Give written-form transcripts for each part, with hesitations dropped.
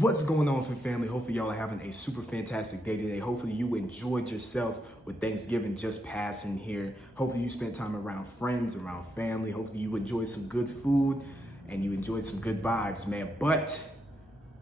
What's going on, family? Hopefully y'all are having a super fantastic day today. Hopefully you enjoyed yourself with Thanksgiving just passing here. Hopefully you spent time around friends, around family. Hopefully you enjoyed some good food and you enjoyed some good vibes, man. But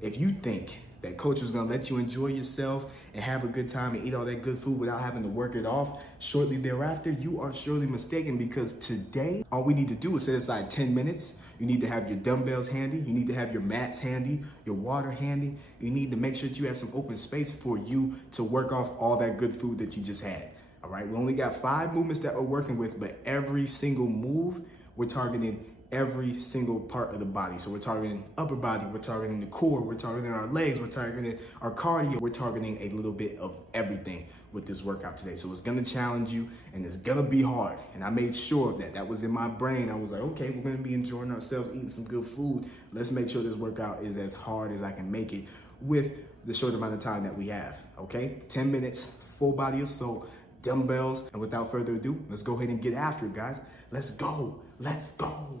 if you think that coach was gonna let you enjoy yourself and have a good time and eat all that good food without having to work it off shortly thereafter, you are surely mistaken, because today, all we need to do is set aside 10 minutes. You need to have your dumbbells handy. You need to have your mats handy, your water handy. You need to make sure that you have some open space for you to work off all that good food that you just had. All right, we only got 5 movements that we're working with, but every single move, we're targeting every single part of the body. So we're targeting upper body, we're targeting the core, we're targeting our legs, we're targeting our cardio, we're targeting a little bit of everything with this workout today. So it's gonna challenge you and it's gonna be hard. And I made sure that was in my brain. I was like, okay, we're gonna be enjoying ourselves, eating some good food. Let's make sure this workout is as hard as I can make it with the short amount of time that we have, okay? 10 minutes, full body assault, dumbbells. And without further ado, let's go ahead and get after it, guys. Let's go, let's go.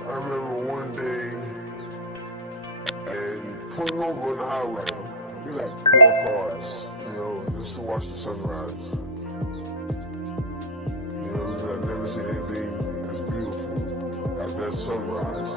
I remember one day and pulling over on the highway. We like 4 cars, just to watch the sunrise. I've never seen anything as beautiful as that sunrise.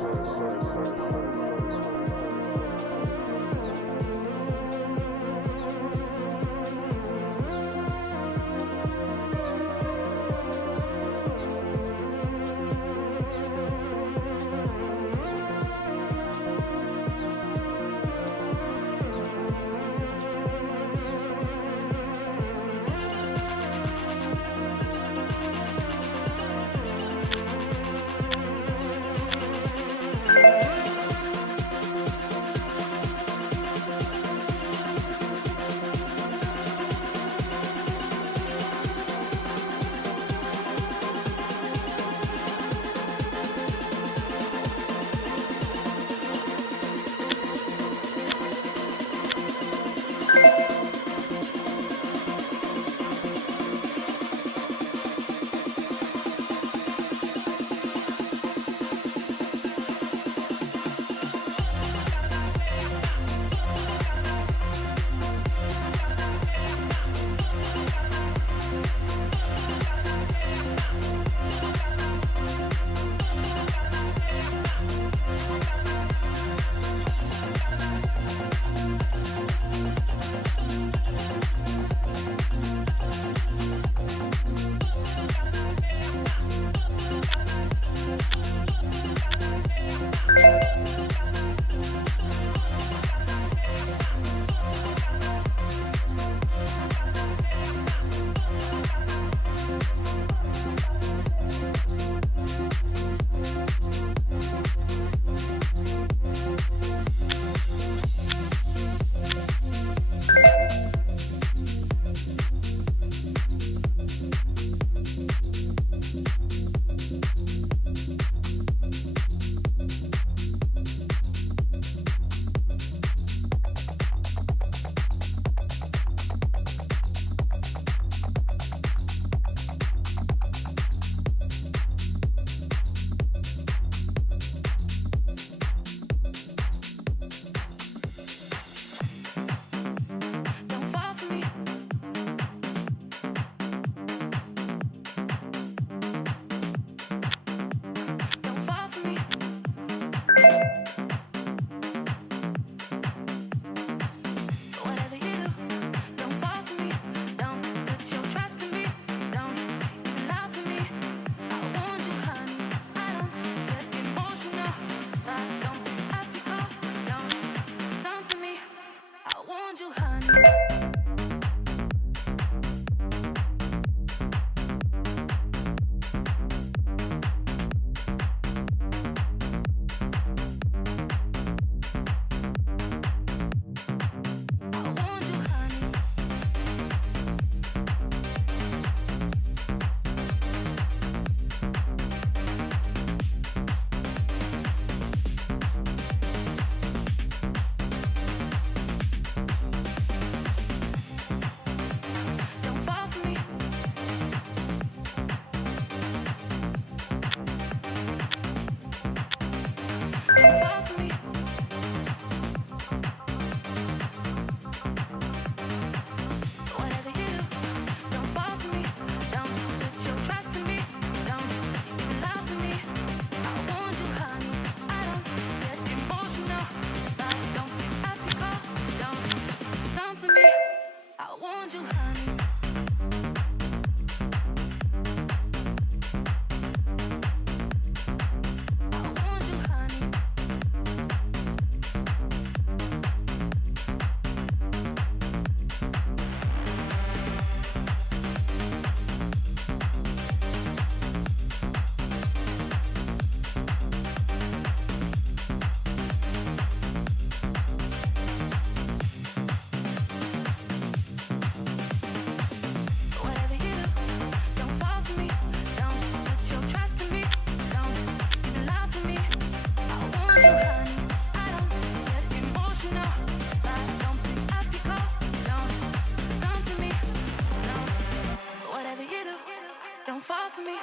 Don't fall for me.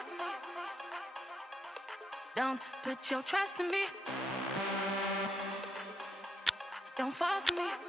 Don't put your trust in me. Don't fall for me.